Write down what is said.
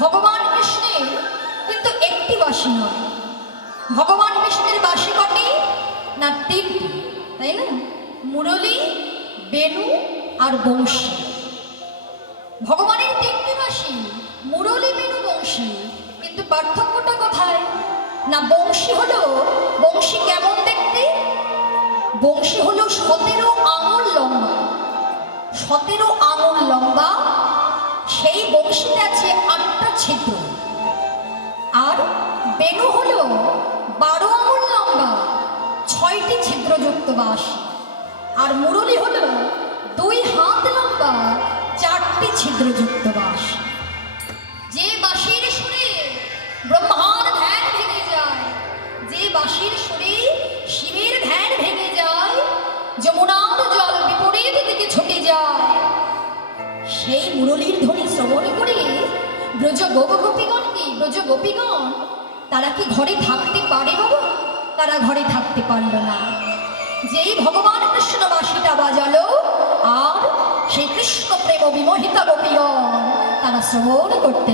ভগবান কৃষ্ণের কিন্তু একটি বাঁশি নয়, ভগবান কৃষ্ণের বাঁশি কটি না তিনটি, তাই না? মুরলী, বেণু আর বংশী। ভগবানের তিনটি বাঁশি, মুরলী, বেণু, বংশী। কিন্তু পার্থক্যটা কোথায় না? বংশী হলো, বংশী কেমন দেখতে? বংশী হলো 17 আঙুল লম্বা, 17 আঙুল লম্বা। সেই বংশীতে আছে 8টা ছিদ্র। আর বেণু হলো 12 আঙুল লম্বা, 6টি ছিদ্রযুক্ত বাঁশি। আর মুরলী হলো 2 হাত লম্বা, 4টি ছিদ্রযুক্ত বাঁশি। যে বাঁশির সুরে ব্রহ্মার ধ্যান ভেঙে যায়, যে বাঁশির সুরে শিবের ধ্যান ভেঙে যায়, যমুনার জল বিপরীত দিকে ছুটে যায়, সেই মুরলীর ধ্বনি শ্রবণ করে ব্রজ গোপগোপীগণ কি, ব্রজ গোপীগণ তারা কি ঘরে থাকতে পারে বাবু? তারা ঘরে থাকতে পারল না। যেই ভগবান কৃষ্ণ বাঁশিটা বাজালো, আর সেই কৃষ্ণ প্রেম বিমোহিতা গোপীগণ তারা শ্রবণ করতে